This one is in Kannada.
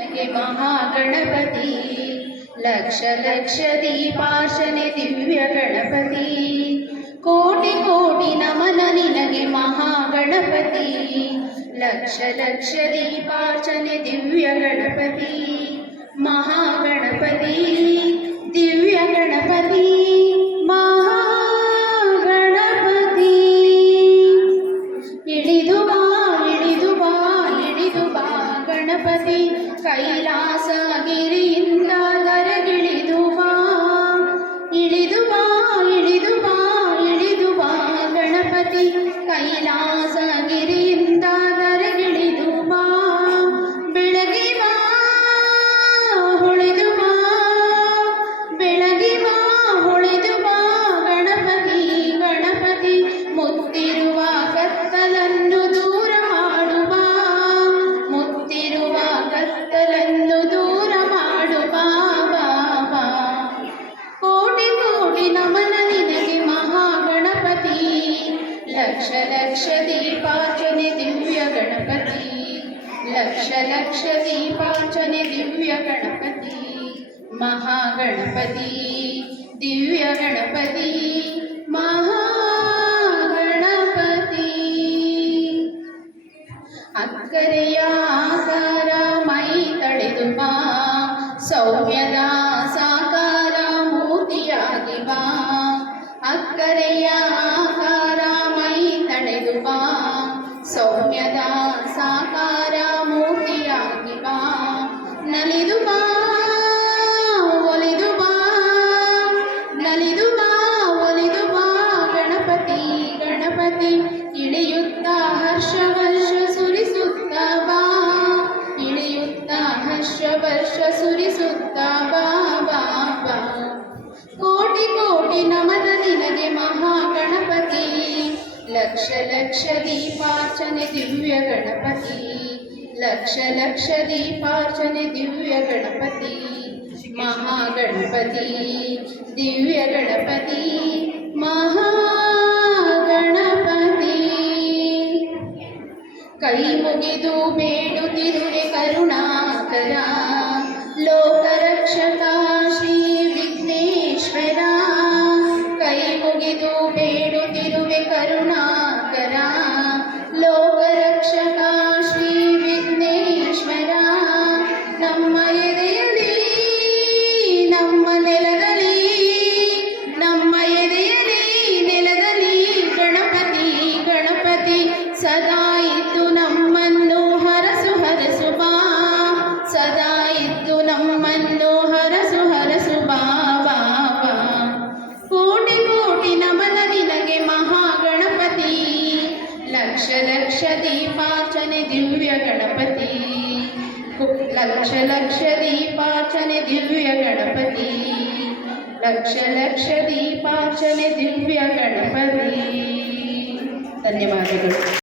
महागणपति लक्ष लक्ष दीपार्चने दिव्य गणपति कोटि कोटि नमन निनगे महागणपति लक्ष लक्ष दीपार्चने दिव्य गणपति महागणपति दिव्य गणपति महागणपति इಳಿದು ಬಾ गणपति कैलासगिरिಯಿಂದ ಧರೆಗಿಳಿದು ಬಾ ಇಳಿದು ಬಾ ಗಣಪತಿ ಕೈಲಾಸಗಿರಿಯಿಂದ ಧರೆಗಿಳಿದು ಬಾ ಬೆಳಗಿ ಬಾ ಹೊಳೆದು ಬಾ ಬೆಳಗಿ ಬಾ ಹೊಳೆದು ಬಾ ಗಣಪತಿ ಗಣಪತಿ ಮುತ್ತಿರುವ ಕತ್ತಲನ್ನು ದೂರ ಮಾಡುವ ಮುತ್ತಿರುವ ಕತ್ತಲನ್ನು ದೂರ ಮಾಡುವ ಬಾಬಾ ಕೋಟಿ ಕೋಟಿ ನಮನ ನಿನಗೆ ಮಹಾಗಣಪತಿ ಲಕ್ಷ ಲಕ್ಷ ದೀಪಾರ್ಚನೆ ದಿವ್ಯ ಗಣಪತಿ ಲಕ್ಷ ಲಕ್ಷ ದೀಪಾರ್ಚನೆ ದಿವ್ಯ ಗಣಪತಿ ಮಹಾಗಣಪತಿ ದಿವ್ಯ ಗಣಪತಿ ಮಹಾಗಣಪತಿ ಅಕ್ಕರೆಯ ಆಕಾರ ಮೈ ತಳೆದು ಬಾ ಸೌಮ್ಯದ ಸಾಕಾರ ಮೂರ್ತಿಯಾಗಿ ಬಾ ಅಕ್ಕರೆಯ ಆಕಾರ ಮೈ ತಳೆದು ಬಾ ಸೌಮ್ಯದ ಸಾಕಾರ ಮೂರ್ತಿಯಾಗಿ ಬಾ ನಲಿದು ಬಾ ಒಲಿದು ಬಾ ನಲಿದು ಬಾ ಒಲಿದು ಬಾ ಗಣಪತಿ ಗಣಪತಿ ಇಳಿಯುತ್ತ ಹರ್ಷವರ್ಷ ಸುರಿಸುತ್ತ ಬಾ ಇಳಿಯುತ್ತ ಹರ್ಷವರ್ಷ ಸುರಿಸುತ್ತ ಬಾ ಬಾ ಬಾ ಕೋಟಿ ಕೋಟಿ ನಮನ ನಿನಗೆ ಮಹಾಗಣಪತಿ ಲಕ್ಷ ಲಕ್ಷ ದೀಪಾರ್ಚನೆ ದಿವ್ಯ ಗಣಪತಿ ಲಕ್ಷ ಲಕ್ಷ ದೀಪಾರ್ಚನೆ ದಿವ್ಯ ಗಣಪತಿ ಮಹಾಗಣಪತಿ ದಿವ್ಯ ಗಣಪತಿ ಮಹಾಗಣಪತಿ ಕೈ ಮುಗಿದು ಬೇಡುತ್ತಿರುವೆ ಕರುಣಾಕರ ಲೋಕರಕ್ಷಕ ಶ್ರೀ ವಿಘ್ನೇಶ್ವರ ಕೈ ಮುಗಿದು ಬೇಡುತ್ತಿರುವೆ ಕರುಣಾಕರ ಲೋಕರಕ್ಷಕ ಶ್ರೀ ವಿಘ್ನೇಶ್ವರ ನಮ್ಮ ಎದೆಯಲ್ಲಿ ನಮ್ಮ ನೆಲದಲ್ಲಿ ನಮ್ಮ ಎದೆಯಲ್ಲಿ ನೆಲದಲ್ಲಿ ಗಣಪತಿ ಗಣಪತಿ ಸದಾ ಇದ್ದು ನಮ್ಮನ್ನು ಹರಸು ಹರಸು ಬಾ ಸದಾ ಇದ್ದು ನಮ್ಮನ್ನು ಹರಸು ಹರಸು ಬಾ ಬಾ ಬಾ ಕೋಟಿ ಕೋಟಿ ನಮನ ನಿನಗೆ ಮಹಾಗಣಪತಿ ಲಕ್ಷ ಲಕ್ಷ ದೀಪಾರ್ಚನೆ ದಿವ್ಯ ಗಣಪತಿ ಲಕ್ಷ ಲಕ್ಷ ದೀಪಾರ್ಚನೆ ದಿವ್ಯ ಗಣಪತಿ ಲಕ್ಷ ಲಕ್ಷ ದೀಪಾರ್ಚನೆ ದಿವ್ಯ ಗಣಪತಿ ಧನ್ಯವಾದಗಳು.